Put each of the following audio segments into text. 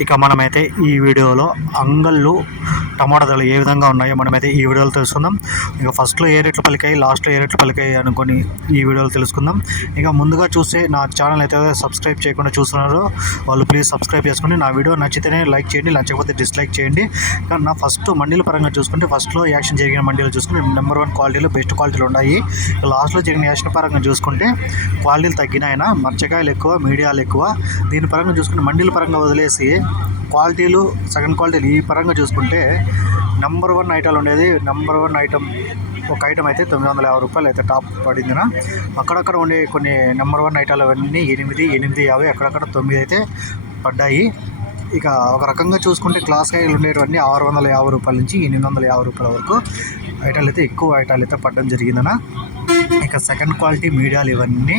ఇక మనమైతే ఈ వీడియోలో అంగళ్ళు టమాటా ధరలు ఏ విధంగా ఉన్నాయో మనమైతే ఈ వీడియోలో తెలుసుకుందాం. ఇక ఫస్ట్లో ఏ రేట్లు పలికాయి లాస్ట్లో ఏ రేట్లు పలికాయి అనుకొని ఈ వీడియోలో తెలుసుకుందాం. ఇక ముందుగా చూస్తే నా ఛానల్ అయితే సబ్స్క్రైబ్ చేయకుండా చూస్తున్నారో వాళ్ళు ప్లీజ్ సబ్స్క్రైబ్ చేసుకోండి నా వీడియో నచ్చితేనే లైక్ చేయండి నచ్చకపోతే డిస్లైక్ చేయండి. కానీ నా ఫస్ట్ మండీల పరంగా చూసుకుంటే ఫస్ట్లో యాక్షన్ జరిగిన మండీలు చూసుకుంటే నెంబర్ వన్ క్వాలిటీలో బెస్ట్ క్వాలిటీలు ఉన్నాయి. ఇక లాస్ట్లో జరిగిన యాక్షన్ పరంగా చూసుకుంటే క్వాలిటీలు తగ్గినాయన మర్చకాయలు ఎక్కువ మీడియాలు ఎక్కువ. దీని పరంగా చూసుకుంటే మండీల పరంగా వదిలేసి క్వాలిటీలు సెకండ్ క్వాలిటీలు ఈ పరంగా చూసుకుంటే నెంబర్ వన్ ఐటాలు ఉండేది. నెంబర్ వన్ ఐటమ్ ఒక ఐటమ్ అయితే తొమ్మిది వందల యాభై రూపాయలు అయితే టాప్ పడిందిన. అక్కడక్కడ ఉండే కొన్ని నెంబర్ వన్ ఐటాలు అవన్నీ ఎనిమిది ఎనిమిది యాభై అక్కడక్కడ తొమ్మిది అయితే పడ్డాయి. ఇక ఒక రకంగా చూసుకుంటే క్లాస్ కాయలు ఉండేటివన్నీ ఆరు వందల యాభై రూపాయల నుంచి ఎనిమిది వందల యాభై రూపాయల వరకు ఐటాలు అయితే ఎక్కువ ఐటాలు అయితే పడడం జరిగిందన. ఇక సెకండ్ క్వాలిటీ మీడియాలు ఇవన్నీ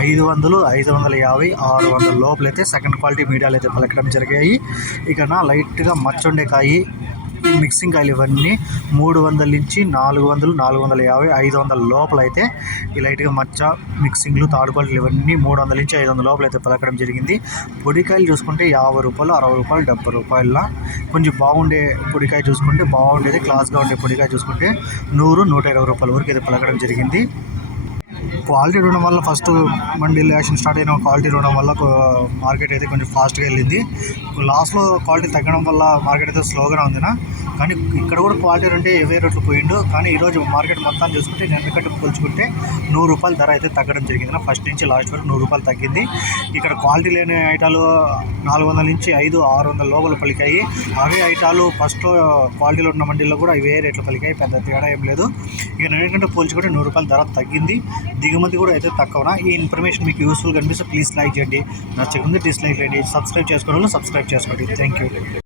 ఐదు వందలు ఐదు వందల యాభై ఆరు వందల లోపలైతే సెకండ్ క్వాలిటీ మీడియాలు అయితే పలకడం జరిగాయి. ఇక నా లైట్గా మచ్చుండే కాయి మిక్సింగ్ కాయలు ఇవన్నీ మూడు వందల నుంచి నాలుగు వందలు నాలుగు వందల యాభై ఐదు వందల లోపల అయితే ఈ లైట్గా మచ్చ మిక్సింగ్లు తాడు క్వాలిటీలు ఇవన్నీ మూడు వందల నుంచి ఐదు వందల లోపల అయితే పలకడం జరిగింది. పొడికాయలు చూసుకుంటే యాభై రూపాయలు అరవై రూపాయలు డెబ్బై రూపాయల కొంచెం బాగుండే పొడికాయ చూసుకుంటే బాగుండేది. క్లాస్గా ఉండే పొడికాయ చూసుకుంటే నూరు నూట ఇరవై రూపాయల వరకు అయితే పలకడం జరిగింది. క్వాలిటీ ఉండడం వల్ల ఫస్ట్ మండీ యాక్షన్ స్టార్ట్ అయిన క్వాలిటీ ఉండడం వల్ల మార్కెట్ అయితే కొంచెం ఫాస్ట్గా వెళ్ళింది. లాస్ట్లో క్వాలిటీ తగ్గడం వల్ల మార్కెట్ అయితే స్లోగానే ఉందినా. కానీ ఇక్కడ కూడా క్వాలిటీ ఉంటే ఇవే రేట్లు పోయిండు. కానీ ఈరోజు మార్కెట్ మొత్తాన్ని చూసుకుంటే నిన్నకట్టు పోల్చుకుంటే నూరు రూపాయలు ధర అయితే తగ్గడం జరిగింది. ఫస్ట్ నుంచి లాస్ట్ వరకు నూరు రూపాయలు తగ్గింది. ఇక్కడ క్వాలిటీ లేని ఐటాలు నాలుగు వందల నుంచి ఐదు ఆరు వందల లోపల పలికాయి. అవే ఐటాలు ఫస్ట్లో క్వాలిటీలో ఉన్న మండీలో కూడా ఇవే రేట్లు పలికాయి. పెద్ద తేడా ఏం లేదు. ఇక నిన్నకంటే పోల్చుకుంటే నూరు రూపాయల ధర తగ్గింది. దిగుమతి కూడా అయితే తక్కువనా? ఈ ఇన్ఫర్మేషన్ మీకు యూస్ఫుల్ కనిపిస్తే ప్లీజ్ లైక్ చేయండి. నచ్చకుంది డిస్లైక్ చేయండి. సబ్స్క్రైబ్ చేసుకోవాలి సబ్స్క్రైబ్ చేసుకోండి. Thank you.